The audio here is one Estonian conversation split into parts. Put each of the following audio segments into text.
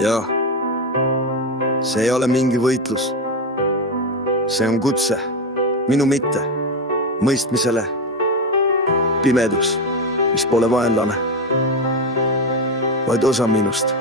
ja see ei ole mingi võitlus. See on kutse minu mitte mõistmisele. Pimedus, mis pole vaenlane, vaid osa minust.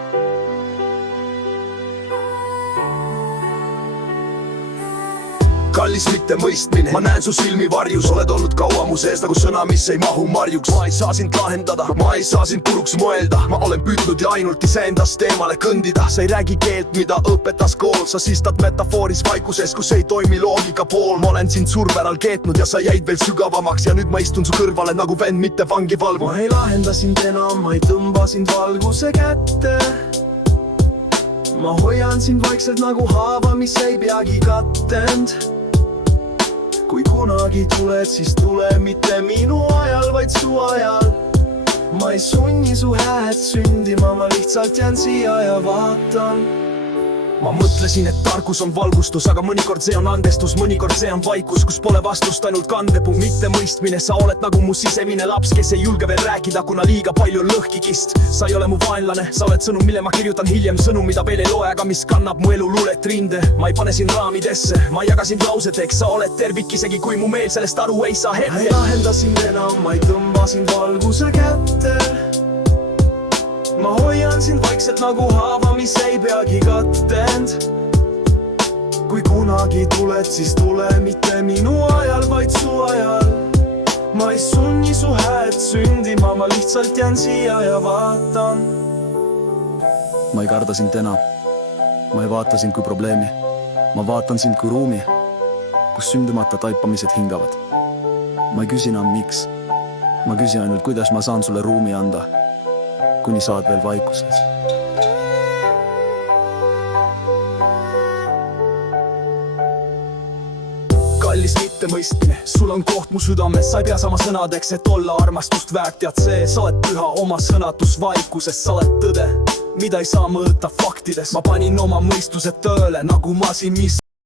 Kallis mitte mõistmine, ma näen su silmi varjus. Oled olnud kaua mu sees nagu sõna, mis ei mahu marjuks. Ma ei saa sind lahendada, ma ei saa sind puruks mõelda. Ma olen püüdnud ja ainult iseendast eemale kõndida. Sa ei räägi keelt, mida õpetas kool. Sa sistad metafooris vaikuses, kus ei toimi loogika pool. Ma olen sind surveral keetnud ja sa jäid veel sügavamaks. Ja nüüd ma istun su kõrvale nagu vend, mitte vangi valvu. Ma ei lahenda sind enam, ma ei tõmba sind valguse kätte. Ma hoian sind vaikselt nagu haava, mis ei peagi kattend. Kui kunagi tuled, siis tule mitte minu ajal, vaid su ajal. Ma ei sunni su hääd sündima, ma lihtsalt jään siia ja vaatan. Ma mõtlesin, et tarkus on valgustus, aga mõnikord see on andestus, mõnikord see on vaikus, kus pole vastust, ainult kandepunkt, mitte mõistmine. Sa oled nagu mu sisemine laps, kes ei julge veel rääkida, kuna liiga palju on lõhkikist. Sa ei ole mu vaenlane, sa oled sõnum, mille ma kirjutan hiljem. Sõnum, mida veel ei loe, aga mis kannab mu elu luulet rinde. Ma ei pane sind raamidesse, ma ei jaga sind lauseteks. Sa oled tervik, isegi kui mu meel sellest aru ei saa hetkel. Ma ei lahenda sind enam, ma ei tõmba sind valguse kätte. Ma hoian sind vaikselt nagu haava, mis ei peagi kattend. Kui kunagi tuled, siis tule mitte minu ajal, vaid su ajal. Ma ei sunni su hääd sündima, ma lihtsalt jään siia ja vaatan. Ma ei karda sind enam. Ma ei vaata sind kui probleemi. Ma vaatan sind kui ruumi, kus sündimata taipamised hingavad. Ma ei küsi enam miks. Ma küsin ainult, kuidas ma saan sulle ruumi anda, kuni saad veel vaikuses. Kallis mitte mõistmine, sul on koht mu südames. Sa ei pea sama sõnadeks, et olla armastust väärt. Tead see, sa oled püha oma sõnatus vaikuses. Sa oled tõde, mida ei saa mõõta faktides. Ma panin oma mõistuse tööle nagu masin, mis